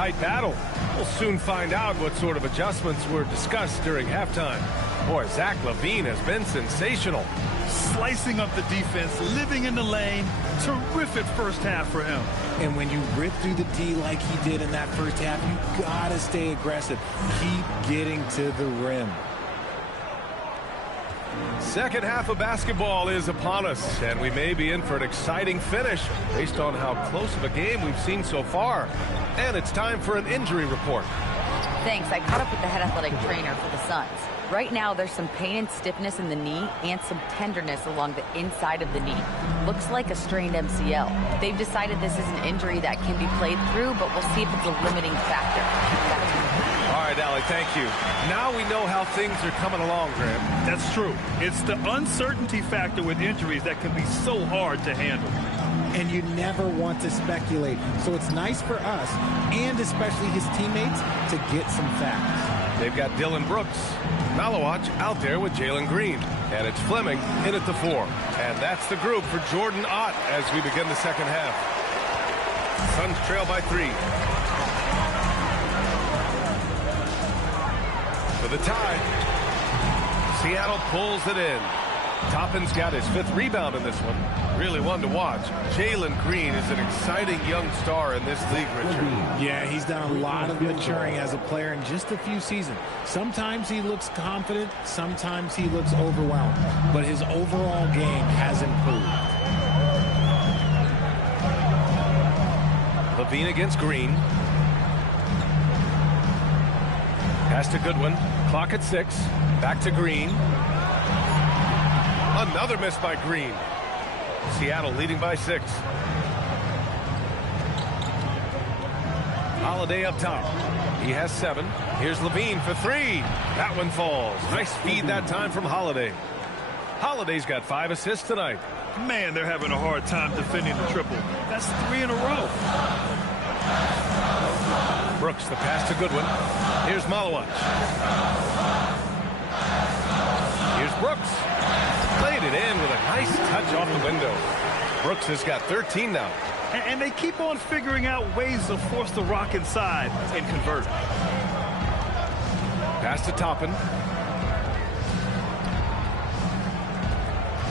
tight battle. We'll soon find out what sort of adjustments were discussed during halftime. Boy, Zach LaVine has been sensational. Slicing up the defense, living in the lane. Terrific first half for him. And when you rip through the D like he did in that first half, you gotta stay aggressive. Keep getting to the rim. Second half of basketball is upon us, and we may be in for an exciting finish based on how close of a game we've seen so far. And it's time for an injury report. Thanks. I caught up with the head athletic trainer for the Suns. Right now, there's some pain and stiffness in the knee and some tenderness along the inside of the knee. Looks like a strained MCL. They've decided this is an injury that can be played through, but we'll see if it's a limiting factor. All right, Allie, thank you. Now we know how things are coming along, Graham. That's true. It's the uncertainty factor with injuries that can be so hard to handle. And you never want to speculate. So it's nice for us, and especially his teammates, to get some facts. They've got Dylan Brooks, Malawach out there with Jalen Green. And it's Fleming in at the 4. And that's the group for Jordan Ott as we begin the second half. Suns trail by 3. For the tie. Seattle pulls it in. Toppin's got his 5th rebound in this one. Really one to watch. Jalen Green is an exciting young star in this league, Richard. Yeah, he's done a lot of maturing as a player in just a few seasons. Sometimes he looks confident, sometimes he looks overwhelmed, but his overall game has improved. LaVine against Green. Pass to Goodwin. Clock at 6. Back to Green. Another miss by Green. Seattle leading by 6. Holiday up top. He has 7. Here's LaVine for 3. That one falls. Nice feed that time from Holiday. Holiday's got 5 assists tonight. Man, they're having a hard time defending the triple. That's 3 in a row. Brooks, the pass to Goodwin. Here's Malawach. Here's Brooks. Played it in with a nice touch off the window. Brooks has got 13 now. And they keep on figuring out ways to force the rock inside and convert. Pass to Toppin.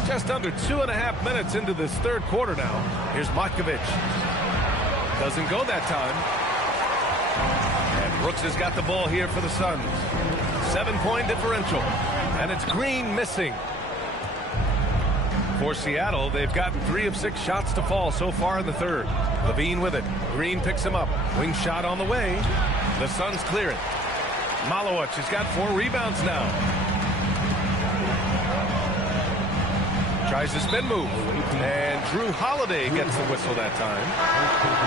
Just under 2.5 minutes into this third quarter now. Here's Matkovic. Doesn't go that time. And Brooks has got the ball here for the Suns. 7-point differential. And it's Green missing. For Seattle, they've gotten 3 of 6 shots to fall so far in the third. LaVine with it. Green picks him up. Wing shot on the way. The Suns clear it. Malawach has got 4 rebounds now. Tries the spin move. And Drew Holiday gets the whistle that time.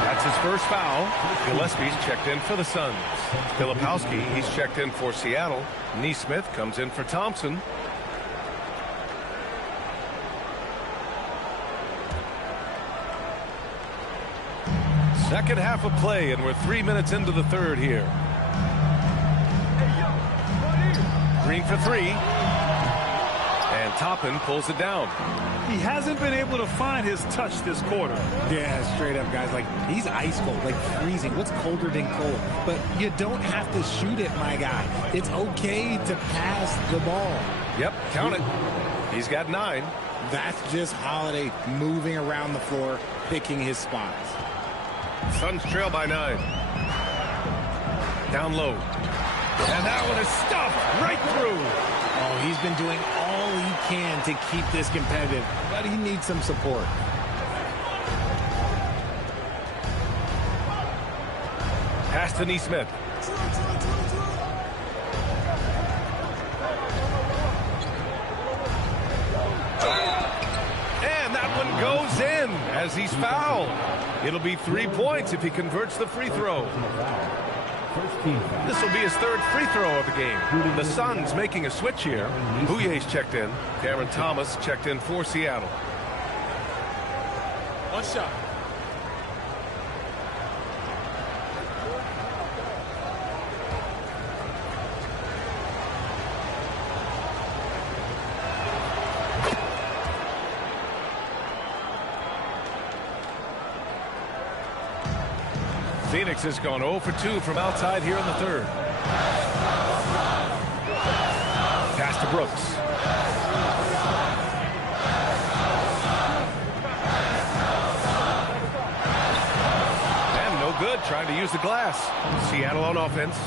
That's his first foul. Gillespie's checked in for the Suns. Filipowski, he's checked in for Seattle. Neesmith comes in for Thompson. Second half of play, and we're 3 minutes into the third here. Green for 3. And Toppin pulls it down. He hasn't been able to find his touch this quarter. Yeah, straight up, guys. Like, he's ice cold, like freezing. What's colder than cold? But you don't have to shoot it, my guy. It's okay to pass the ball. Yep, count it. He's got 9. That's just Holiday moving around the floor, picking his spots. Suns trail by 9. Down low. And that one is stuffed right through. Oh, he's been doing all he can to keep this competitive, but he needs some support. Pass to Neesmith. And that one goes in as he's fouled. It'll be 3 points if he converts the free throw. This will be his 3rd free throw of the game. The Suns making a switch here. Bouyer's checked in. Cameron Thomas checked in for Seattle. One shot. Phoenix has gone 0 for 2 from outside here in the third. Pass to Brooks. And no good, trying to use the glass. Seattle on offense.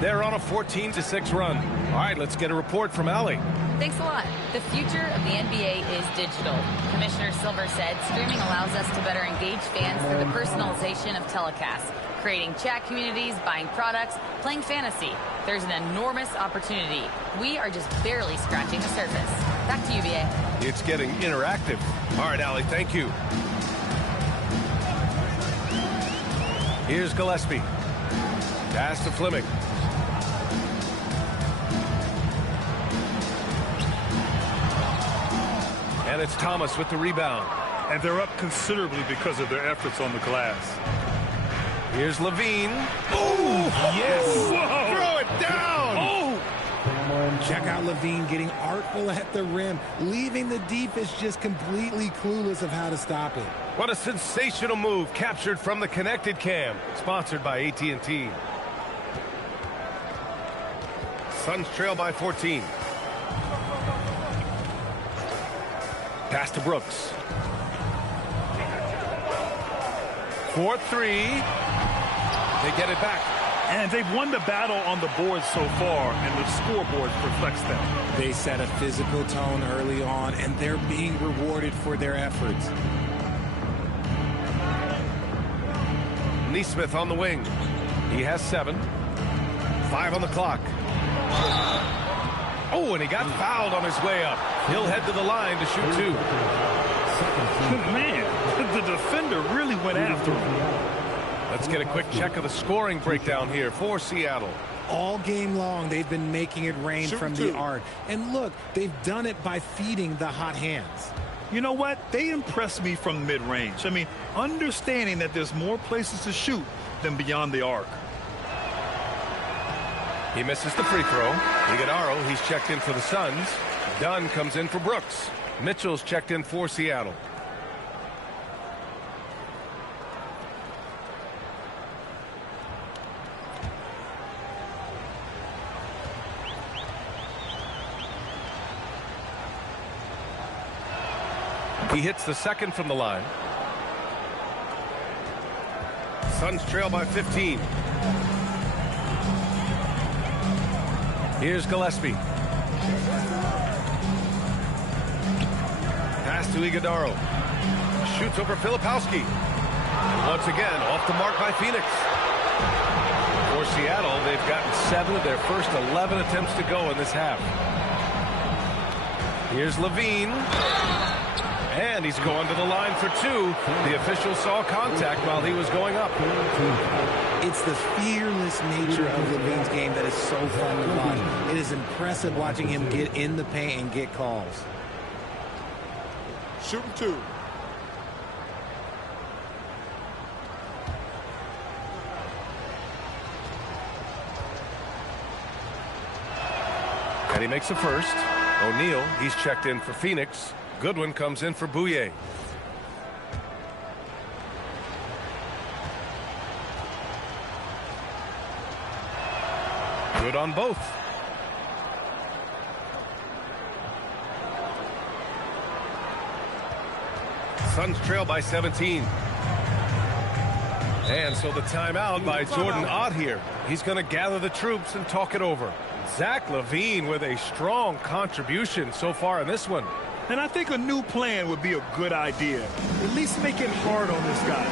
They're on a 14-6 run. All right, let's get a report from Allie. Thanks a lot. The future of the NBA is digital. Commissioner Silver said streaming allows us to better engage fans through the personalization of telecasts, creating chat communities, buying products, playing fantasy. There's an enormous opportunity. We are just barely scratching the surface. Back to you, BA. It's getting interactive. All right, Allie, thank you. Here's Gillespie. Pass to Fleming. And it's Thomas with the rebound. And they're up considerably because of their efforts on the glass. Here's Levine. Oh, yes. Whoa. Throw it down. Oh. Check out Levine getting artful at the rim, leaving the defense just completely clueless of how to stop it. What a sensational move, captured from the connected cam. Sponsored by AT&T. Suns trail by 14. Pass to Brooks. 4-3. They get it back. And they've won the battle on the board so far, and the scoreboard reflects that. They set a physical tone early on, and they're being rewarded for their efforts. Neesmith on the wing. He has 7. 5 on the clock. Oh, and he got fouled on his way up. He'll head to the line to shoot 2. Man, the defender really went after him. Let's get a quick check of the scoring breakdown here for Seattle. All game long, they've been making it rain from the arc. And look, they've done it by feeding the hot hands. You know what? They impressed me from mid-range. I mean, understanding that there's more places to shoot than beyond the arc. He misses the free throw. Iguodaro, he's checked in for the Suns. Dunn comes in for Brooks. Mitchell's checked in for Seattle. He hits the second from the line. Suns trail by 15. Here's Gillespie. Pass to Iguodaro. Shoots over Filipowski. And once again, off the mark by Phoenix. For Seattle, they've gotten 7 of their first 11 attempts to go in this half. Here's Levine. And he's going to the line for 2. The official saw contact while he was going up. It's the fearless nature of Levine's game that is so fun to watch. It is impressive watching him get in the paint and get calls. Shooting 2. And he makes a first. O'Neal, he's checked in for Phoenix. Goodwin comes in for Bouye. Good on both. Suns trail by 17. And so the timeout by Jordan Ott here. He's going to gather the troops and talk it over. Zach LaVine with a strong contribution so far in this one. And I think a new plan would be a good idea. At least make it hard on this guy.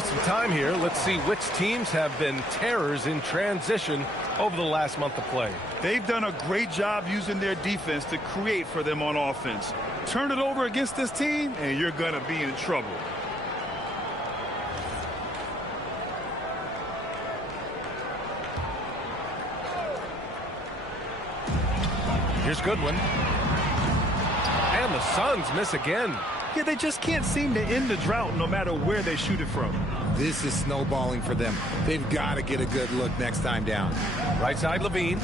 With some time here, let's see which teams have been terrors in transition over the last month of play. They've done a great job using their defense to create for them on offense. Turn it over against this team, and you're going to be in trouble. Here's Goodwin. And the Suns miss again. Yeah, they just can't seem to end the drought no matter where they shoot it from. This is snowballing for them. They've got to get a good look next time down. Right side, Levine.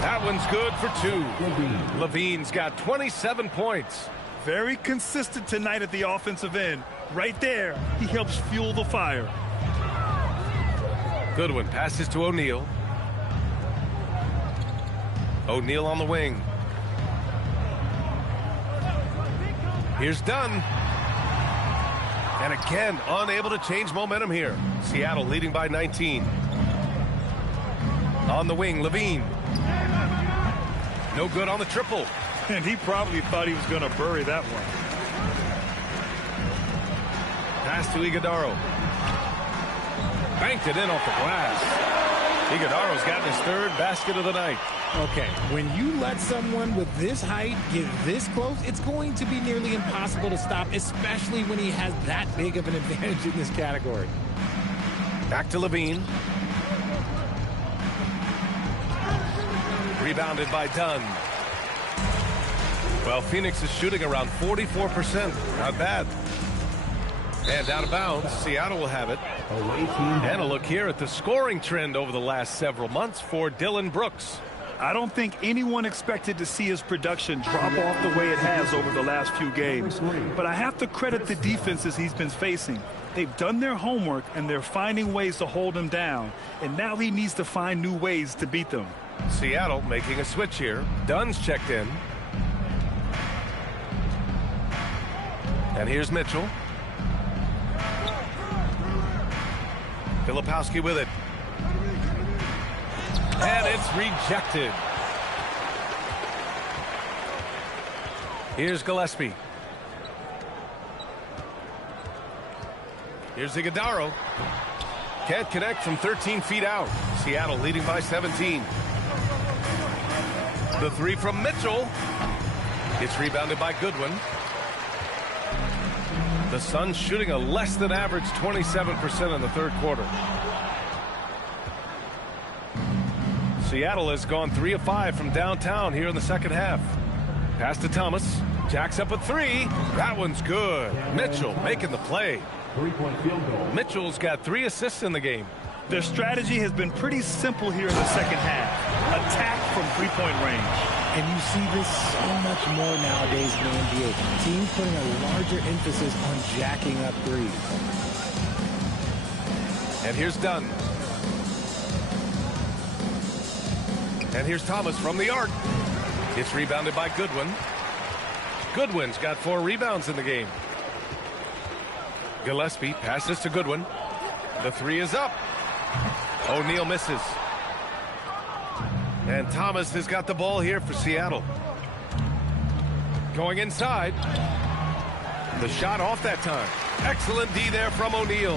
That one's good for 2. Levine's got 27 points. Very consistent tonight at the offensive end. Right there, he helps fuel the fire. Goodwin passes to O'Neal. O'Neal on the wing. Here's Dunn. And again, unable to change momentum here. Seattle leading by 19. On the wing, Levine. No good on the triple. And he probably thought he was going to bury that one. Pass to Iguodaro. Banked it in off the glass. Iguodaro's gotten his 3rd basket of the night. Okay, when you let someone with this height get this close, it's going to be nearly impossible to stop, especially when he has that big of an advantage in this category. Back to Levine. Rebounded by Dunn. Well, Phoenix is shooting around 44%. Not bad. And out of bounds, Seattle will have it. And a look here at the scoring trend over the last several months for Dillon Brooks. I don't think anyone expected to see his production drop off the way it has over the last few games. But I have to credit the defenses he's been facing. They've done their homework, and they're finding ways to hold him down. And now he needs to find new ways to beat them. Seattle making a switch here. Dunn's checked in. And here's Mitchell. Filipowski with it. And it's rejected. Here's Gillespie. Here's Iguodaro. Can't connect from 13 feet out. Seattle leading by 17. The 3 from Mitchell. It's rebounded by Goodwin. The Suns shooting a less than average 27% in the 3rd quarter. Seattle has gone 3 of 5 from downtown here in the 2nd half. Pass to Thomas. Jacks up a 3. That one's good. Mitchell making the play. 3-point field goal. Mitchell's got 3 assists in the game. Their strategy has been pretty simple here in the 2nd half. Attack from 3-point range. And you see this so much more nowadays in the NBA. Teams putting a larger emphasis on jacking up 3s. And here's Dunn. And here's Thomas from the arc. It's rebounded by Goodwin. Goodwin's got 4 rebounds in the game. Gillespie passes to Goodwin. The 3 is up. O'Neal misses. And Thomas has got the ball here for Seattle. Going inside. The shot off that time. Excellent D there from O'Neal.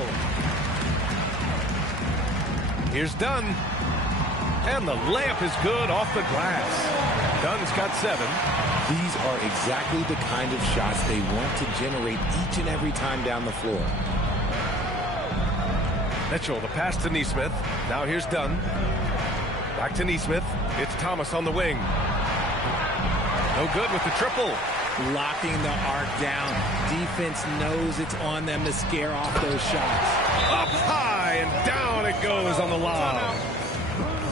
Here's Dunn. And the layup is good off the glass. Dunn's got 7. These are exactly the kind of shots they want to generate each and every time down the floor. Mitchell, the pass to Neesmith. Now here's Dunn. Back to Neesmith. It's Thomas on the wing. No good with the triple. Locking the arc down. Defense knows it's on them to scare off those shots. Up high and down it goes on the lob.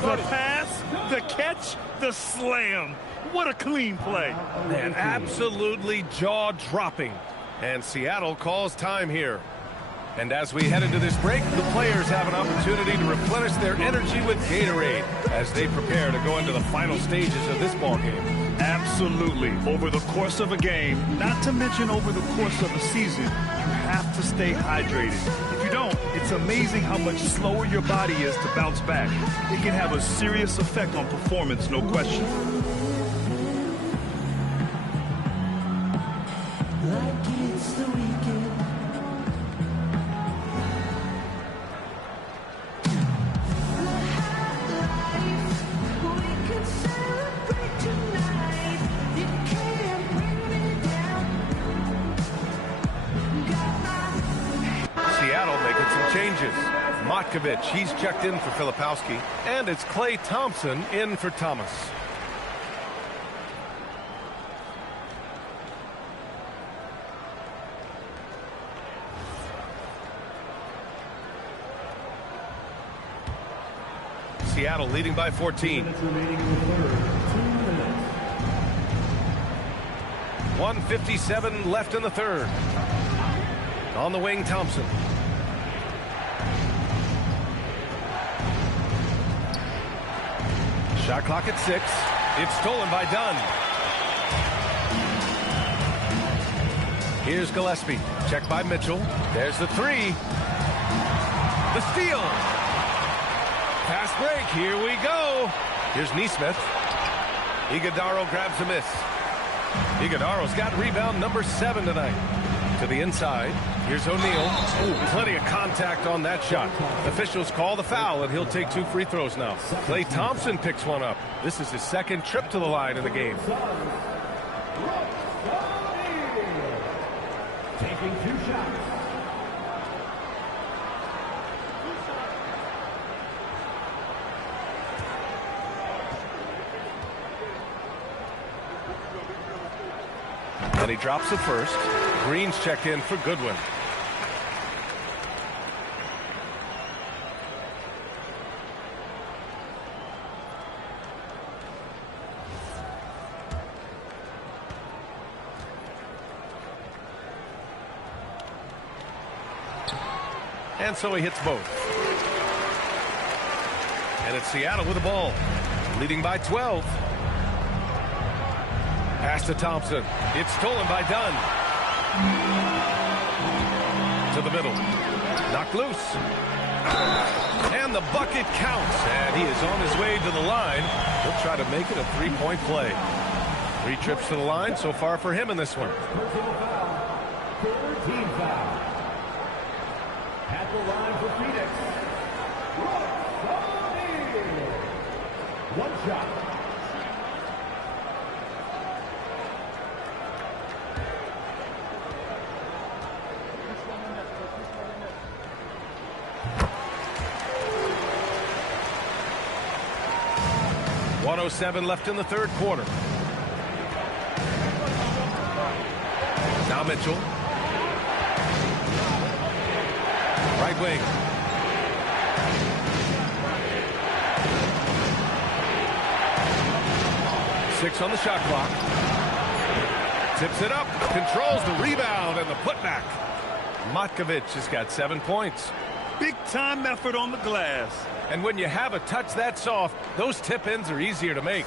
The pass, the catch, the slam. What a clean play. And absolutely jaw-dropping. And Seattle calls time here. And as we head into this break, the players have an opportunity to replenish their energy with Gatorade as they prepare to go into the final stages of this ballgame. Absolutely. Over the course of a game, not to mention over the course of a season, you have to stay hydrated. If you don't, it's amazing how much slower your body is to bounce back. It can have a serious effect on performance, no question. changes. Matkovic, he's checked in for Filipowski. And it's Klay Thompson in for Thomas. Seattle leading by 14. 1:57 left in the third. On the wing, Thompson. Shot clock at 6. It's stolen by Dunn. Here's Gillespie. Checked by Mitchell. There's the 3. The steal. Fast break. Here we go. Here's Neesmith. Iguodaro grabs a miss. Iguodaro's got rebound number 7 tonight. To the inside. Here's O'Neal. Plenty of contact on that shot. Officials call the foul, and he'll take 2 free throws now. Klay Thompson picks one up. This is his second trip to the line in the game. Taking 2 shots. And he drops the first. Green's checked in for Goodwin. And so he hits both. And it's Seattle with the ball. Leading by 12. Pass to Thompson. It's stolen by Dunn. To the middle. Knocked loose. And the bucket counts. And he is on his way to the line. He'll try to make it a 3-point play. 3 trips to the line so far for him in this one. Personal foul. 13 foul. At the line for Phoenix. One shot. .107 left in the third quarter. Now Mitchell. Right wing. Six on the shot clock. Tips it up. Controls the rebound and the putback. Matkovic has got 7 points. Big time effort on the glass. And when you have a touch that soft, those tip-ins are easier to make.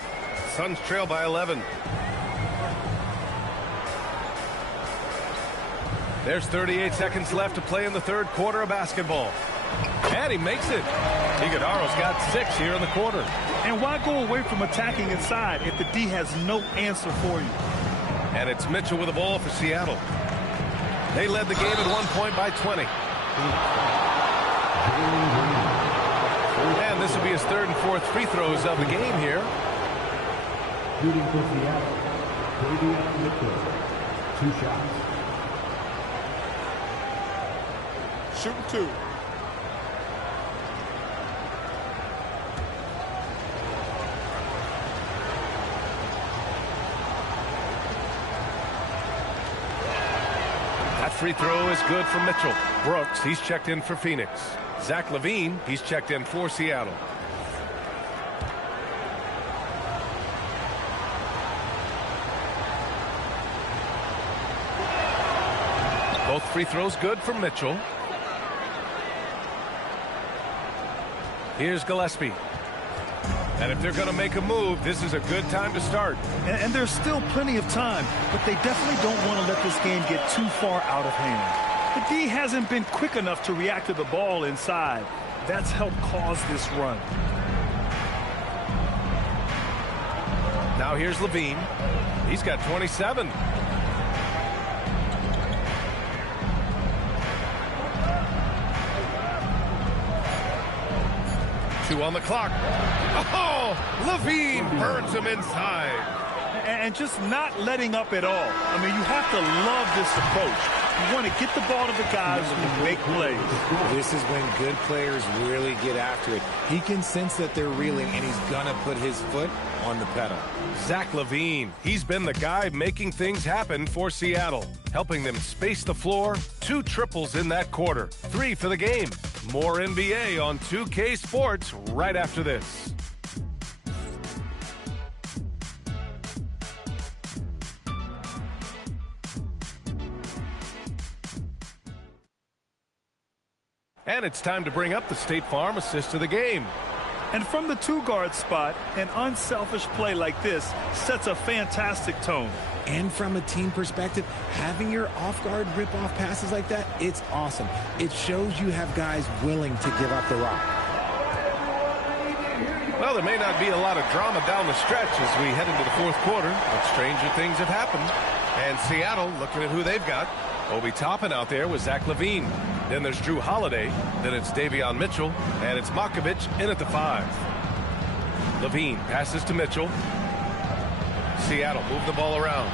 Suns trail by 11. There's 38 seconds left to play in the third quarter of basketball. And he makes it. Iguodaro's got 6 here in the quarter. And why go away from attacking inside if the D has no answer for you? And it's Mitchell with the ball for Seattle. They led the game at 1 point by 20. And this will be his third and fourth free throws of the game here. Shooting for Seattle. Mitchell. 2 shots. Shooting 2. That free throw is good for Mitchell. Brooks, he's checked in for Phoenix. Zach LaVine, he's checked in for Seattle. Both free throws good for Mitchell. Here's Gillespie. And if they're going to make a move, this is a good time to start. And there's still plenty of time, but they definitely don't want to let this game get too far out of hand. The D hasn't been quick enough to react to the ball inside. That's helped cause this run. Now here's LaVine. He's got 27. Two on the clock. Oh, LaVine burns him inside. And just not letting up at all. I mean, you have to love this approach. You want to get the ball to the guys who make plays. This is when good players really get after it. He can sense that they're reeling, and he's going to put his foot on the pedal. Zach LaVine, he's been the guy making things happen for Seattle, helping them space the floor. 2 triples in that quarter, 3 for the game. More NBA on 2K Sports right after this. And it's time to bring up the State Farm assist of the game. And from the 2-guard spot, an unselfish play like this sets a fantastic tone. And from a team perspective, having your off-guard rip-off passes like that, it's awesome. It shows you have guys willing to give up the rock. Well, there may not be a lot of drama down the stretch as we head into the 4th quarter, but stranger things have happened. And Seattle, looking at who they've got, Obi Toppin out there with Zach LaVine. Then there's Drew Holiday. Then it's Davion Mitchell. And it's Makovich in at the 5. LaVine passes to Mitchell. Seattle move the ball around.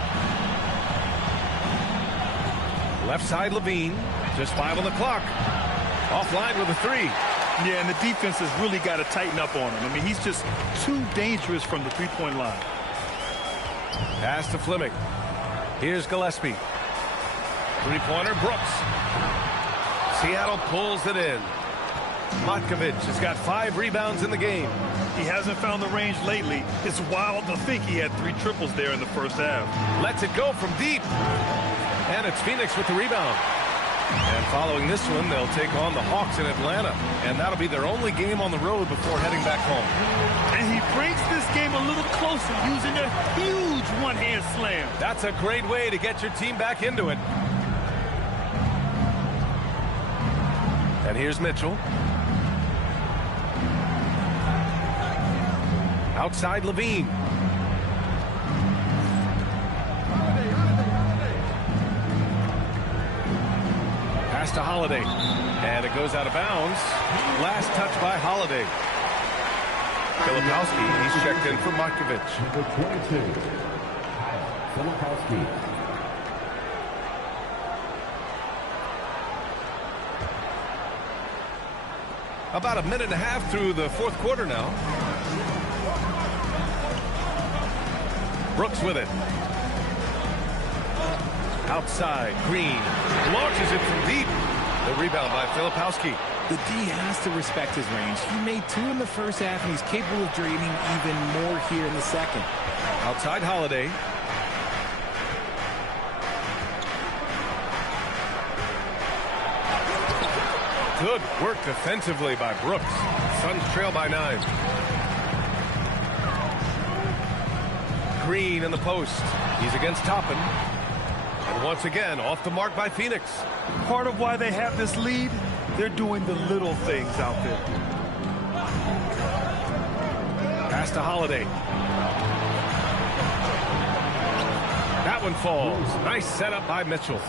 Left side LaVine. Just 5 on the clock. Offline with a 3. Yeah, and the defense has really got to tighten up on him. I mean, he's just too dangerous from the 3-point line. Pass to Fleming. Here's Gillespie. 3-pointer, Brooks. Seattle pulls it in. Matkovich has got 5 rebounds in the game. He hasn't found the range lately. It's wild to think he had 3 triples there in the first half. Lets it go from deep. And it's Phoenix with the rebound. And following this one, they'll take on the Hawks in Atlanta. And that'll be their only game on the road before heading back home. And he breaks this game a little closer using a huge one-hand slam. That's a great way to get your team back into it. And here's Mitchell. Outside LaVine. Pass to Holiday. And it goes out of bounds. Last touch by Holiday. Filipowski, he's checked in for Markovich. Number 22, Filipowski. About a minute and a half through the 4th quarter now. Brooks with it. Outside, Green launches it from deep. The rebound by Filipowski. The D has to respect his range. He made 2 in the first half, and he's capable of draining even more here in the second. Outside Holiday. Good work defensively by Brooks. Suns trail by 9. Green in the post. He's against Toppin. And once again, off the mark by Phoenix. Part of why they have this lead, they're doing the little things out there. Pass to Holiday. That one falls. Nice setup by Mitchell.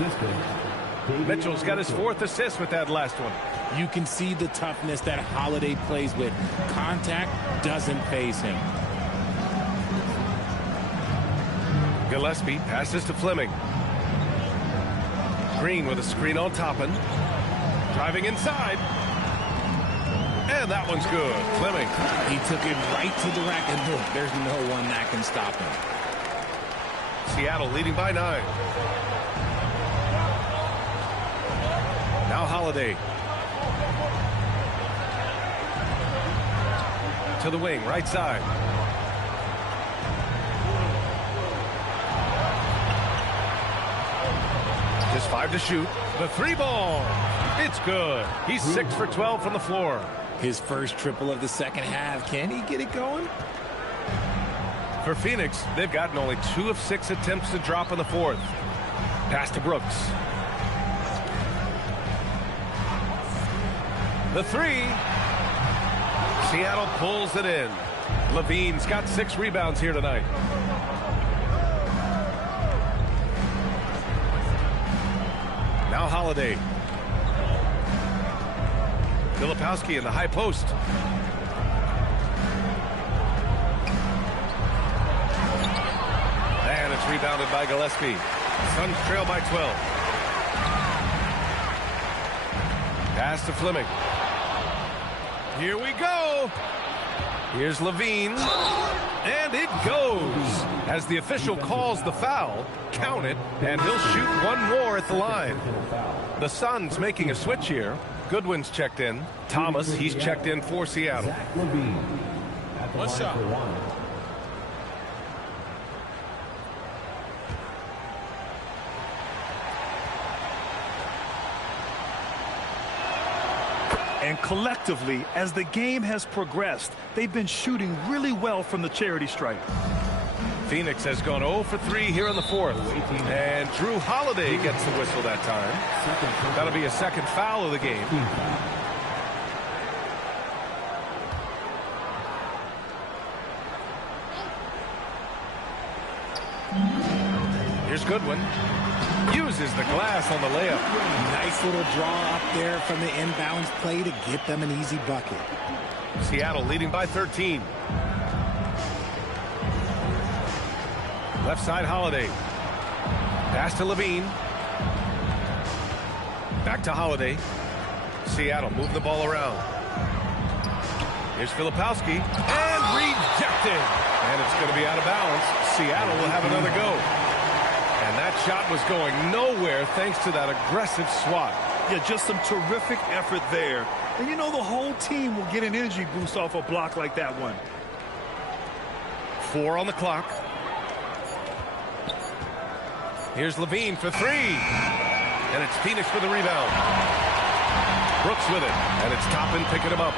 Mitchell's got his 4th assist with that last one. You can see the toughness that Holiday plays with. Contact doesn't faze him. Gillespie passes to Fleming. Green with a screen on Toppin. Driving inside. And that one's good. Fleming. He took it right to the rack, and look, there's no one that can stop him. Seattle leading by 9. Now Holiday. To the wing, right side. Just 5 to shoot. The 3 ball. It's good. He's 6 for 12 from the floor. His first triple of the second half. Can he get it going? For Phoenix, they've gotten only 2 of 6 attempts to drop in the 4th. Pass to Brooks. The 3. Seattle pulls it in. LaVine's got 6 rebounds here tonight. Now Holiday. Filipowski in the high post. And it's rebounded by Gillespie. Suns trail by 12. Pass to Fleming. Here we go. Here's Levine. And it goes. As the official calls the foul, count it, and he'll shoot one more at the line. The Suns making a switch here. Goodwin's checked in. Thomas, he's checked in for Seattle. One shot. And collectively, as the game has progressed, they've been shooting really well from the charity stripe. Phoenix has gone 0 for 3 here in the fourth. And Drew Holiday gets the whistle that time. That'll be a second foul of the game. Here's Goodwin. Uses the glass on the layup. Nice little draw up there from the inbounds play to get them an easy bucket. Seattle leading by 13. Left side Holiday. Pass to Levine. Back to Holiday. Seattle moving the ball around. Here's Filipowski. And rejected. And it's going to be out of bounds. Seattle will have another go. And that shot was going nowhere thanks to that aggressive swat. Yeah, just some terrific effort there. And you know the whole team will get an energy boost off a block like that one. 4 on the clock. Here's Levine for 3. And it's Phoenix with the rebound. Brooks with it. And it's Toppin picking him up.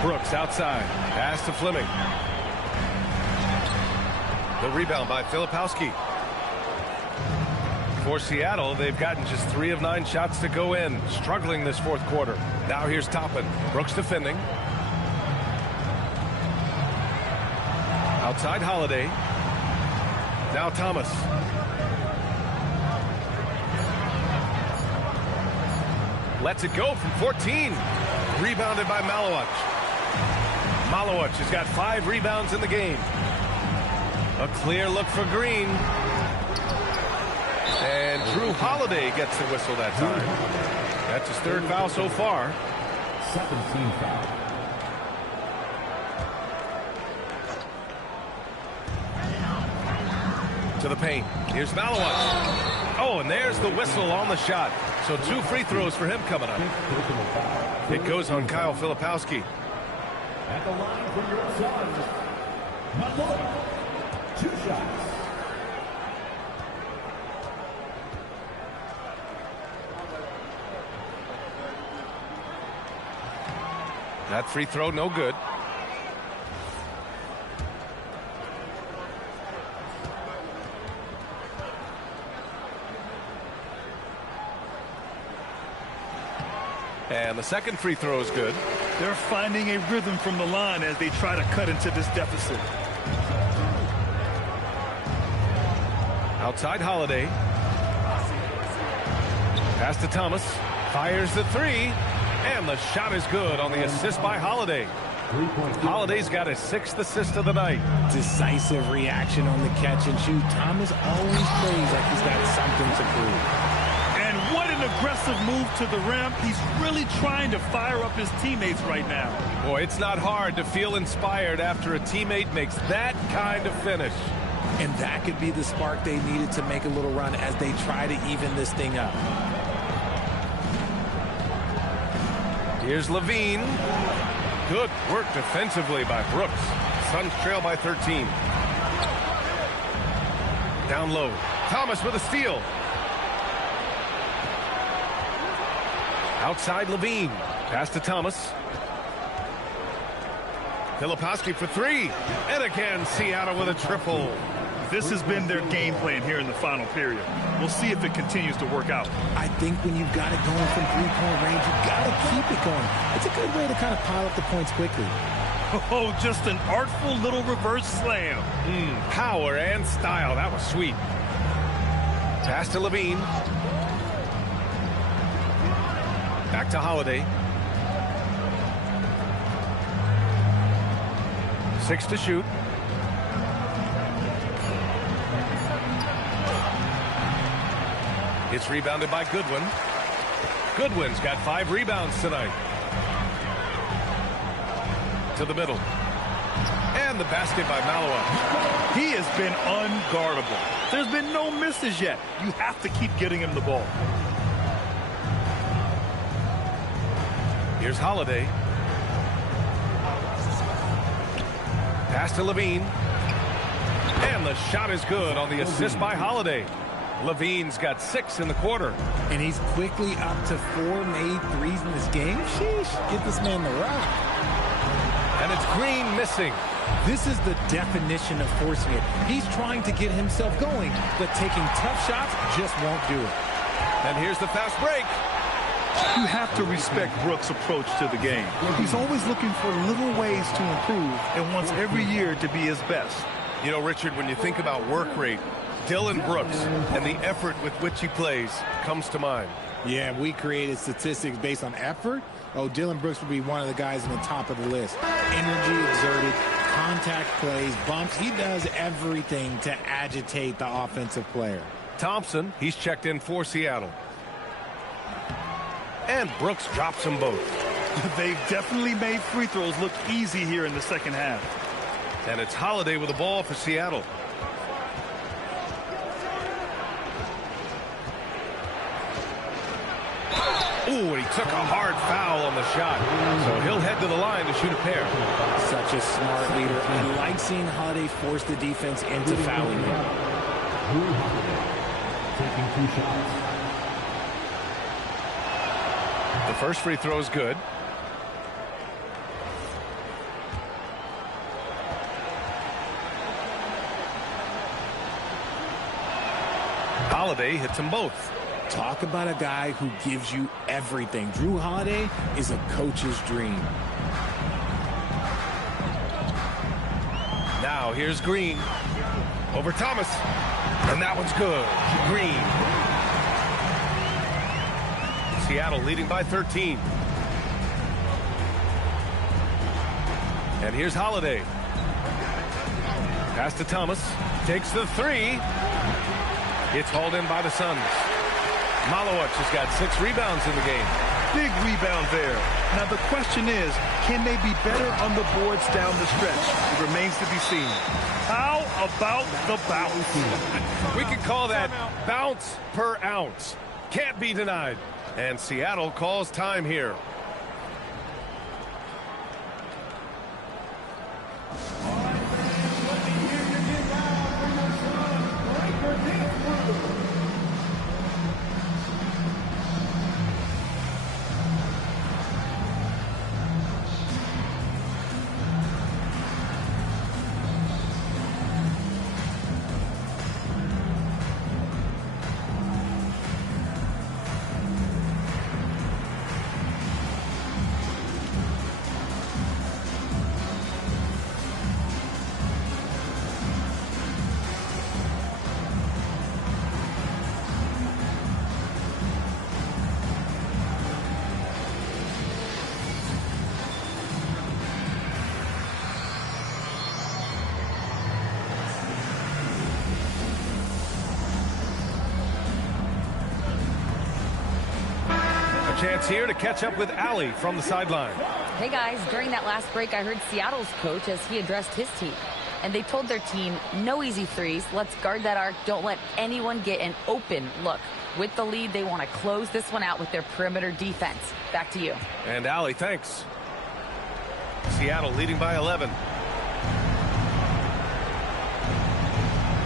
Brooks outside. Pass to Fleming. The rebound by Filipowski. For Seattle, they've gotten just 3 of 9 shots to go in. Struggling this fourth quarter. Now here's Toppin. Brooks defending. Outside Holiday. Now Thomas. Lets it go from 14. Rebounded by Malowicz. Malowicz has got 5 rebounds in the game. A clear look for Green. And Drew Holiday gets the whistle that time. That's his 3rd foul so far. 17 foul. To the paint. Here's Malowicz. Oh, and there's the whistle on the shot. So 2 free throws for him coming up. It goes on Kyle Filipowski. At the line for your Suns, Malloy. 2 shots. That free throw, no good. And the second free throw is good. They're finding a rhythm from the line as they try to cut into this deficit. Outside Holiday. Pass to Thomas. Fires the 3. And the shot is good on the assist by Holiday. Holiday's got his 6th assist of the night. Decisive reaction on the catch and shoot. Thomas always plays like he's got something to prove. And what an aggressive move to the rim. He's really trying to fire up his teammates right now. Boy, it's not hard to feel inspired after a teammate makes that kind of finish. And that could be the spark they needed to make a little run as they try to even this thing up. Here's Levine. Good work defensively by Brooks. Suns trail by 13. Down low. Thomas with a steal. Outside Levine. Pass to Thomas. Filipowski for 3. And again, Seattle with a triple. This has been their game plan here in the final period. We'll see if it continues to work out. I think when you've got it going from 3-point range, you've got to keep it going. It's a good way to kind of pile up the points quickly. Oh, just an artful little reverse slam. Power and style. That was sweet. Pass to Levine. Back to Holiday. 6 to shoot. It's rebounded by Goodwin. Goodwin's got 5 rebounds tonight. To the middle. And the basket by Malawat. He has been unguardable. There's been no misses yet. You have to keep getting him the ball. Here's Holiday. Pass to Levine. And the shot is good on the assist by Holiday. Levine's got 6 in the quarter. And he's quickly up to 4 made threes in this game. Sheesh, get this man the rock. And it's Green missing. This is the definition of forcing it. He's trying to get himself going, but taking tough shots just won't do it. And here's the fast break. You have to respect Brooks' approach to the game. He's always looking for little ways to improve and wants every year to be his best. You know, Richard, when you think about work rate, Dylan Brooks and the effort with which he plays comes to mind. Yeah, we created statistics based on effort. Oh, Dylan Brooks would be one of the guys in the top of the list. Energy exerted, contact plays, bumps. He does everything to agitate the offensive player. Thompson, he's checked in for Seattle. And Brooks drops them both. They've definitely made free throws look easy here in the second half. And it's Holiday with the ball for Seattle. Ooh, and he took a hard foul on the shot. So he'll head to the line to shoot a pair. Such a smart leader. I like seeing Holiday force the defense into fouling him. Taking 2 shots. The first free throw is good. Holiday hits them both. Talk about a guy who gives you everything. Drew Holiday is a coach's dream. Now here's Green. Over Thomas. And that one's good. Green. Seattle leading by 13. And here's Holiday. Pass to Thomas. Takes the 3. It's hauled in by the Suns. Malawat has got 6 rebounds in the game. Big rebound there. Now the question is, can they be better on the boards down the stretch? It remains to be seen. How about the bounce? We could call that bounce per ounce. Can't be denied. And Seattle calls time here. Chance here to catch up with Allie from the sideline. Hey guys, during that last break I heard Seattle's coach as he addressed his team. And they told their team, no easy threes, let's guard that arc, don't let anyone get an open look. With the lead, they want to close this one out with their perimeter defense. Back to you. And Allie, thanks. Seattle leading by 11.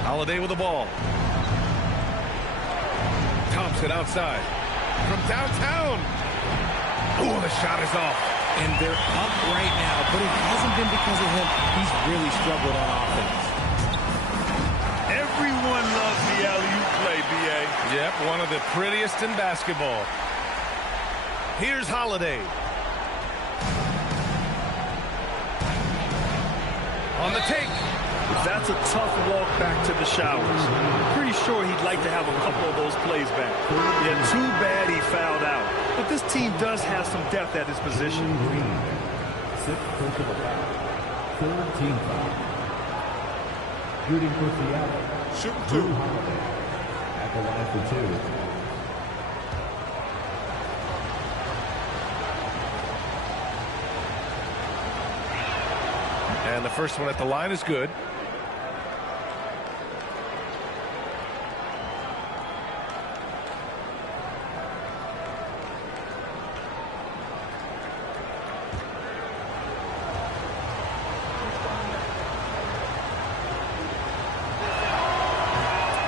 Holiday with the ball. Thompson outside. From downtown. Oh, the shot is off. And they're up right now, but it hasn't been because of him. He's really struggled on offense. Everyone loves the alley-oop play, B.A. Yep, one of the prettiest in basketball. Here's Holiday. On the take. That's a tough walk back to the showers. Pretty sure he'd like to have a couple of those plays back. Yeah, too bad he fouled out. But this team does have some depth at his position. 6th personal foul. 3rd team foul. Shooting for Seattle. Shooting 2. At the line for 2. And the first one at the line is good.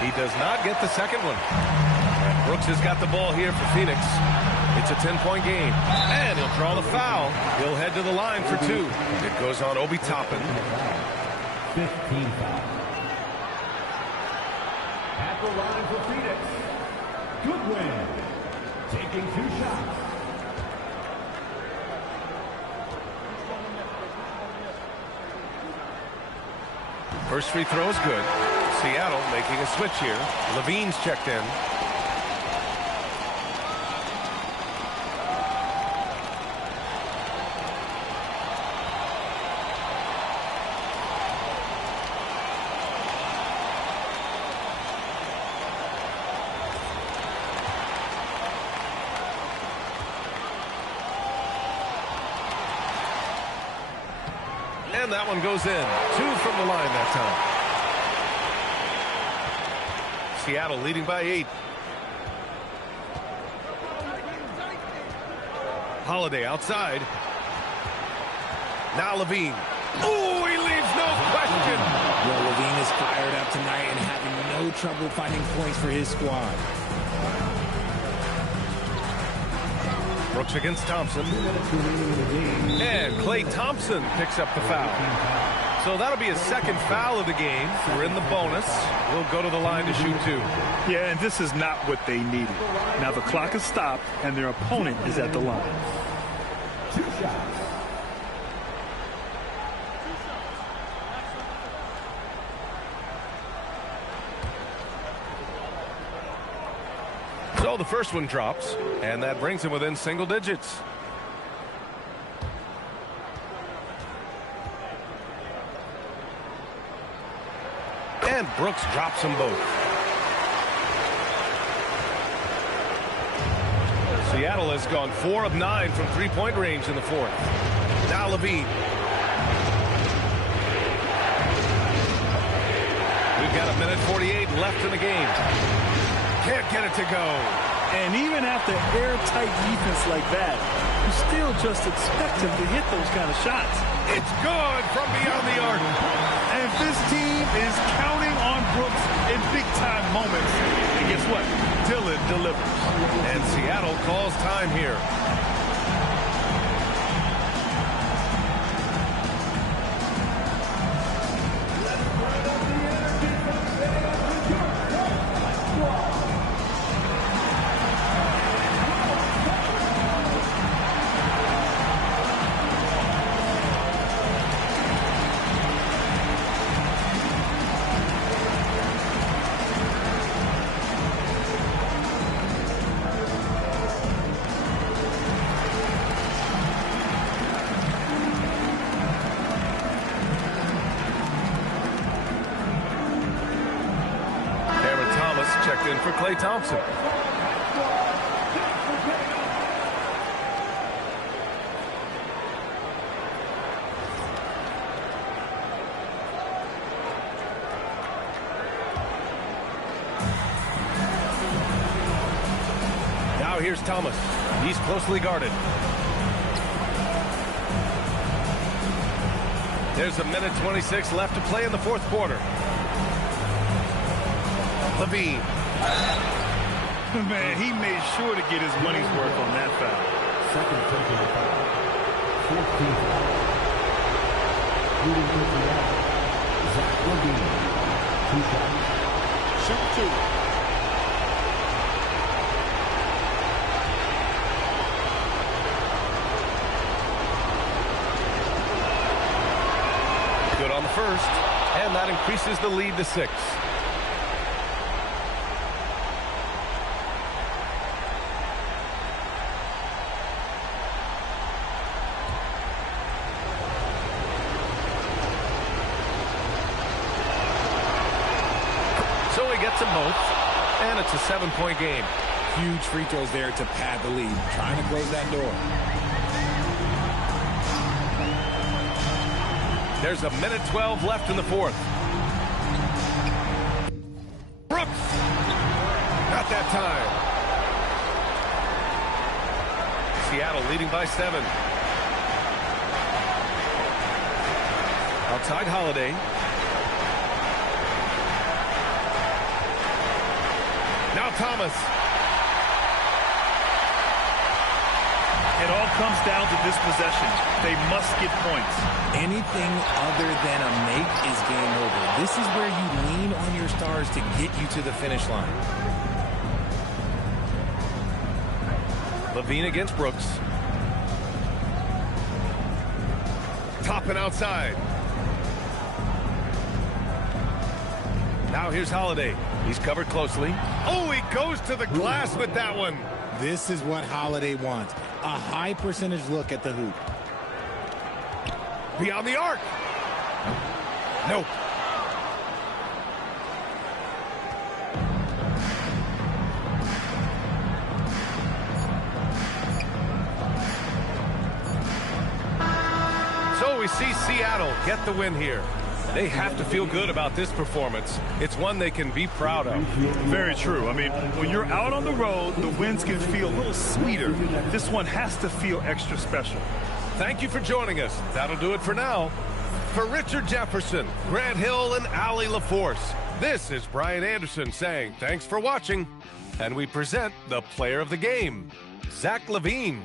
He does not get the second one. And Brooks has got the ball here for Phoenix. It's a 10-point game. And he'll draw the foul. He'll head to the line for two. It goes on Obi Toppin. 15 foul. At the line for Phoenix, Goodwin taking 2 shots. First free throw is good. Seattle making a switch here. Levine's checked in. And that one goes in. 2 from the line that time. Seattle leading by 8. Holiday outside. Now Levine. Oh, he leaves no question. Well, Levine is fired up tonight and having no trouble finding points for his squad. Brooks against Thompson. And Klay Thompson picks up the foul. So that'll be his second foul of the game. We're in the bonus. We'll go to the line to shoot 2. Yeah, and this is not what they needed. Now the clock is stopped, and their opponent is at the line. 2 shots. So the first one drops, and that brings him within single digits. And Brooks drops them both. Seattle has gone 4 of 9 from three-point range in the fourth. Now Levine. We've got 1:48 left in the game. Can't get it to go. And even after airtight defense like that, you still just expect him to hit those kind of shots. It's good from beyond the arc. And this team is counting on Brooks in big-time moments. And guess what? Dillon delivers. And Seattle calls time here. Checked in for Klay Thompson. Now here's Thomas. He's closely guarded. There's 1:26 left to play in the fourth quarter. Levine. Man, he made sure to get his money's worth on that foul. Second technical foul. 14 foul. Leading into that, Zach Levine. 2 shots. Shoot 2. Good on the first, and that increases the lead to 6. So he gets them both, and it's a 7-point game. Huge free throws there to pad the lead, trying to close that door. There's a minute 12 left in the fourth. Brooks. Not that time. Seattle leading by 7. Outside Holiday. Now Thomas. It all comes down to this possession. They must get points. Anything other than a make is game over. This is where you lean on your stars to get you to the finish line. Levine against Brooks. Toppin outside. Now here's Holiday. He's covered closely. Oh, he goes to the glass with that one. This is what Holiday wants. A high percentage look at the hoop. Beyond the arc. Nope. So we see Seattle get the win here. They have to feel good about this performance. It's one they can be proud of. Very true. I mean, when you're out on the road, the wins can feel a little sweeter. This one has to feel extra special. Thank you for joining us. That'll do it for now. For Richard Jefferson, Grant Hill, and Allie LaForce, this is Brian Anderson saying thanks for watching. And we present the player of the game, Zach LaVine.